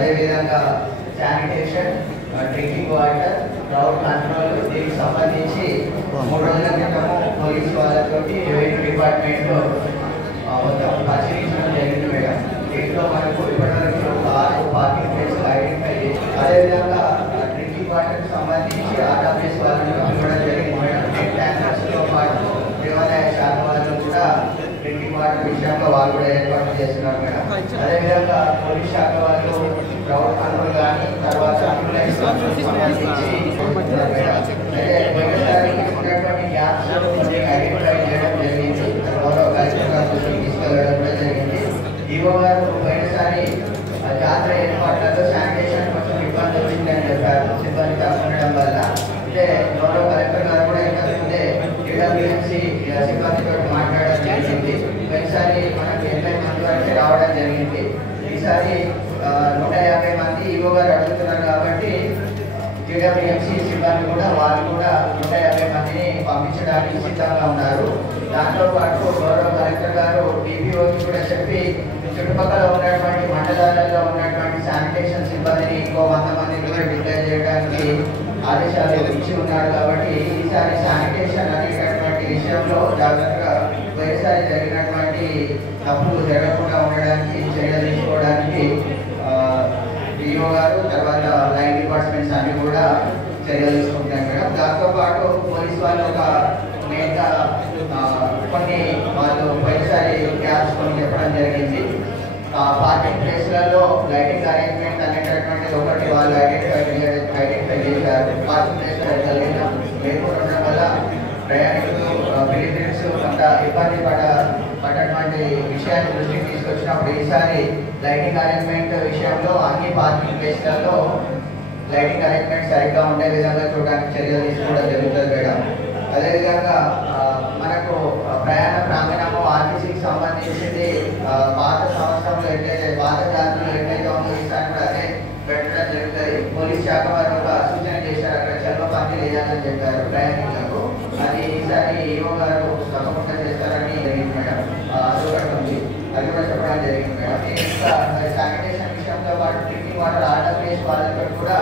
అదేవిధంగా sanitation, drinking water, crowd control దీనికి సంబంధించి 3 రోజుల క్రితము పోలీసు వాళ్ళతోటి రెవెన్యూ డిపార్ట్మెంట్ మొత్తం పరిశీలించడం జరిగింది మేడం. దీంట్లో మనకు ఇప్పటివరకు 6 పార్కింగ్ ప్లేస్లు ఐడెంటిఫై చేసి అదేవిధంగా డ్రింకింగ్ వాటర్కి సంబంధించి ఆర్డబ్ల్యూఎస్ వాళ్ళని పంపించడం జరిగింది మేడం. ట్యాంకర్స్తో పాటు దేవాదాయ శాఖ వాళ్ళు కూడా డ్రింకింగ్ వాటర్ విషయంలో వాళ్ళు కూడా ఏర్పాటు చేస్తున్నారు మేడం. అదేవిధంగా పోలీస్ శాఖ వాళ్ళు క్రౌడ్ కంట్రోల్ కానీ తర్వాత సంబంధించి ఉన్నటువంటి గ్యాప్స్ ఐడెంటిఫై చేయడం జరిగింది. గౌరవ కలెక్టర్ గారు తీసుకెళ్ళడం కూడా జరిగింది. ఈవో గారు పోయినసారి జాతర ఏర్పాట్లలో శానిటేషన్ కొంచెం ఇబ్బంది వచ్చిందని చెప్పారు సిబ్బంది ఉండడం వల్ల. అంటే గౌరవ కలెక్టర్ గారు కూడా ఇంతకుముందే ఏడబ్ల్యూఎంసీ సిబ్బందితో మాట్లాడడం జరిగింది. పోయినసారి మనకి 80 మంది వరకు రావడం జరిగింది. ఈసారి 150 మంది ఈవో గారు అడుగుతున్నారు కాబట్టి ఏడబ్ల్యూఎంసీ సిబ్బంది కూడా వాళ్ళు కూడా 150 మందిని పంపించడానికి సిద్ధంగా ఉన్నారు. దాంతో పాటు గౌరవ కలెక్టర్ గారు డిపిఓకి కూడా చెప్పి చుట్టుపక్కల ఉన్నటువంటి మండలాలలో ఉన్నటువంటి శానిటేషన్ సిబ్బందిని ఇంకో 100 మందిని కూడా డిక్లేర్ చేయడానికి ఆదేశాలు ఇచ్చి ఉన్నారు. కాబట్టి ఈసారి శానిటేషన్ అనేటటువంటి విషయంలో జాగ్రత్తగా పోయినసారి జరిగినటువంటి తప్పులు జరగకుండా ఉండడానికి చర్యలు తీసుకోవడానికి డిఓ గారు తర్వాత లైన్ డిపార్ట్మెంట్స్ అన్ని కూడా చర్యలు తీసుకుంటారు మేడం. దాంతోపాటు పోలీసు వాళ్ళు ఒక మెయిన్గా కొన్ని వాళ్ళు పోయినసారి గ్యాప్స్ కొన్ని చెప్పడం జరిగింది. పార్కింగ్ ప్లేస్లలో లైటింగ్ అరేంజ్మెంట్ అనేటటువంటిది ఒకటి వాళ్ళు ఐడెంటిఫై చేశారు. పార్కింగ్ ప్లేస్లో కలిగిన లేకపోవడం వల్ల ప్రయాణికులు పిలిగ్రిమ్స్ కొంత ఇబ్బంది పడ్డటువంటి విషయాన్ని దృష్టికి తీసుకొచ్చినప్పుడు ఈసారి లైటింగ్ అరేంజ్మెంట్ విషయంలో అన్ని పార్కింగ్ ప్లేస్లలో లైటింగ్ అరేంజ్మెంట్ సరిగ్గా ఉండే విధంగా చూడడానికి చర్యలు తీసుకోవడం జరుగుతుంది మేడం. అదేవిధంగా మనకు ప్రయాణ ప్రాంగణము ఆర్టీసీకి సంబంధించింది పాత సంవత్సరంలో ఎట్లయితే పాత జాతరలో ఎట్లయితే ఉందో ఈసారి కూడా అదే పెట్టడం జరుగుతుంది. పోలీస్ శాఖ వారు ఒక సూచన చేశారు, అక్కడ చర్మ పంపిణీ లేదని చెప్పారు ప్రయాణికులకు. అది ఈసారి ఈవో గారు తప్పకుండా చేస్తారని జరిగింది మేడం. అదొకటి ఉంది, అది కూడా చెప్పడం జరిగింది మేడం. ఇంకా శానిటేషన్ విషయంతో పాటు డ్రింకింగ్ వాటర్ ఆర్డబ్ల్యూఎస్ వాళ్ళతో కూడా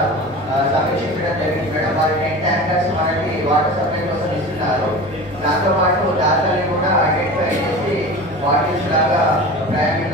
సమీక్షించడం జరిగింది మేడం. వారి 10 ట్యాంకర్స్ మనకి వాటర్ సప్లై కోసం ఇస్తున్నారు. దాంతో పాటు దాతల్ని కూడా ఐడెంటిఫై చేసి వాటిల్స్ లాగా ప్రయాణికులు